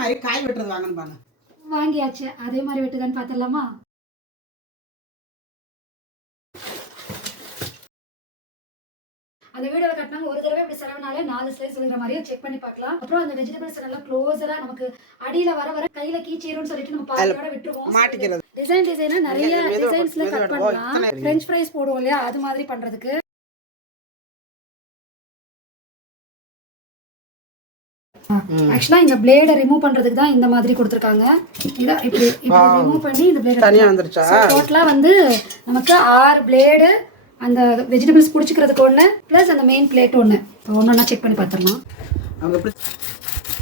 மாதிரி காய் வெட்டுறது வாங்கணும் பாருங்க. வாங்கியாச்சு, அதே மாதிரி வெட்டுதான்னு பாத்திரலாமா? அந்த வீடியோல கட்டினாங்க ஒரு தடவை இப்படி செலவுனாலே 4 ஸ்லைஸ் விழுகிற மாதிரியே செக் பண்ணி பார்க்கலாம். அப்புறம் அந்த வெஜிடபிள்ஸ் நல்லா க்ளோஸரா நமக்கு அடியில வர வர கையில கீச்சிரும்னு சொல்லிட்டு நம்ம பாதியோட விட்டுருவோம். மாட்டிக்கிறது டிசைனா நிறைய டிசைன்ஸ்ல கட் பண்ணலாம். French fries போடுவோம் இல்லையா, அது மாதிரி பண்றதுக்கு. ஆக்சுவலா இந்த பிளேட ரிமூவ் பண்றதுக்கு தான் இந்த மாதிரி கொடுத்திருக்காங்க. இத இப்படி ரிமூவ் பண்ணி இந்த பிளேட் தனியா வந்துருச்சா? டோட்டலா வந்து நமக்கு 6 பிளேடு, அந்த வெஜிடபிள்ஸ் புடிச்சுக்கிறதுக்கு ஒன்று, ப்ளஸ் அந்த மெயின் பிளேட் ஒன்று. ஒன்றா செக் பண்ணி பார்த்துடலாம்.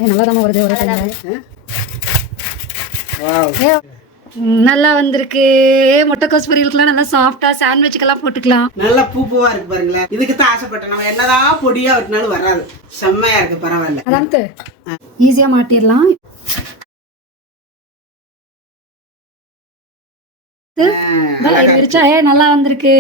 நல்லா தான் வருது ஒரு டைம். நல்லா வந்திருக்கு. முட்டைக்கோஸ் பொரியலுக்குலாம் நல்லா சாஃப்டா சாண்ட்விச்சுக்கெல்லாம் போட்டுக்கலாம். நல்லா பூவா இருக்கு பாருங்களேன். இதுக்கு தான் ஆசைப்பட்டேன். நம்ம என்னதான் பொடியா வெட்டினாலும் வராது. செம்மையா இருக்கு, பரவாயில்ல. அதான் ஈஸியா மாட்டிடலாம். நல்லா வந்திருக்கு.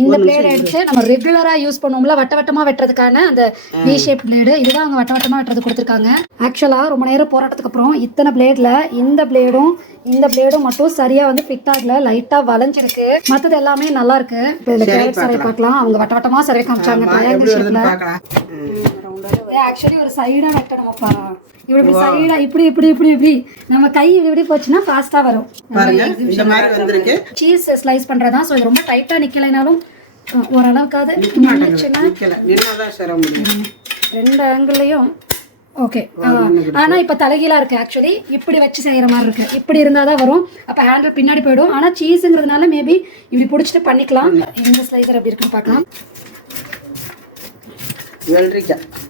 இந்த பிளேட் எடுத்து நம்ம ரெகுலரா யூஸ் பண்ணுவோம்ல, வட்ட வட்டமா வெட்டுறதுக்கான அந்த வி ஷேப் பிளேடு. இதுதான் அவங்க வட்ட வட்டமா வெட்டுறது கொடுத்துருக்காங்க. ஆக்சுவலா ரொம்ப நேரம் போராட்டத்துக்கு அப்புறம் இத்தனை பிளேட்ல இந்த பிளேடும் மட்டும் சரியா வந்து ஃபிட் ஆகல, லைட்டா வளைஞ்சிருக்கு. மத்தது எல்லாமே நல்லா இருக்கு. இதுல கேரட் சரை பார்க்கலாம். அவங்க வட்ட வட்டமா சரை காமிச்சாங்க ட்ரையாங்கிள் ஷேப்ல. ஆக்சுவலி ஒரு சைடா வெட்டணும்ப்பா. இப்படி சைடா இப்படி நம்ம கை இப்படி போச்சுன்னா ஃபாஸ்டா வரும். இந்த மாதிரி வந்திருக்கு. சீஸ் ஸ்லைஸ் பண்றதா. சோ இது ரொம்ப டைட்டா நிக்கலைனாலும் ஓரளவுக்காவது நின்னதான் சர முடியும். 2 ஆங்கிள்லயும் ஓகே. ஆனா இப்ப தலைகீழா இருக்கு. ஆக்சுவலி இப்படி வச்சு செய்யற மாதிரி இருக்கு. இப்படி இருந்தாதான் வரும். அப்ப ஹேண்டில் பின்னாடி போயிடும். ஆனா சீஸ்ங்கிறதுனால மேபி இப்படி புடிச்சிட்டு பண்ணிக்கலாம். இந்த ஸ்லைசர் எப்படி இருக்குன்னு பார்க்கலாம்.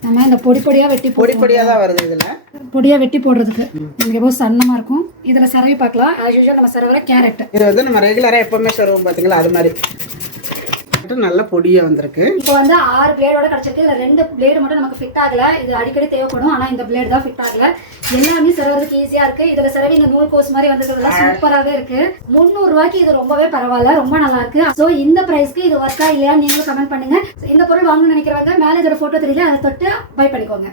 நம்ம இந்த பொடியா தான் வருது. இதுல பொடியா வெட்டி போடுறதுக்கு நமக்கு எவ்வளவு சன்னமா இருக்கும். இதுல சரவி பார்க்கலாம். ஆஸ் யூசுவல் நம்ம சரவர கேரட். இது வந்து நம்ம ரெகுலரா எப்பவுமே சரவும் பாத்தீங்களா, அது மாதிரி நல்ல பொடியா வந்திருக்கு. இப்போ வந்து 6 பிளேடோட கிடைச்சிருக்கு. இதுல 2 பிளேடு மட்டும் நமக்கு ஃபிட் ஆகல. இது அடிக்கடி தேவைப்படும். ஆனா இந்த பிளேடு தான் ஃபிட் ஆகல. எல்லாமே சரவறதுக்கு ஈஸியா இருக்கு. இதுல சரவி இந்த நூல் கோஸ் மாதிரி வந்ததுலாம் சூப்பராவே இருக்கு. 300 ரூபாய்க்கு இது ரொம்பவே பரவாயில்ல, ரொம்ப நல்லா இருக்கு. சோ இந்த பிரைஸ்க்கு இது ஒர்க்கா இல்லையா நீங்களும் கமெண்ட் பண்ணுங்க. இந்த பொருள் வாங்கணும்னு நினைக்கிறவங்க மேல இதோட போட்டோ தெரியல, அதை தொட்டு பை பண்ணிக்கோங்க.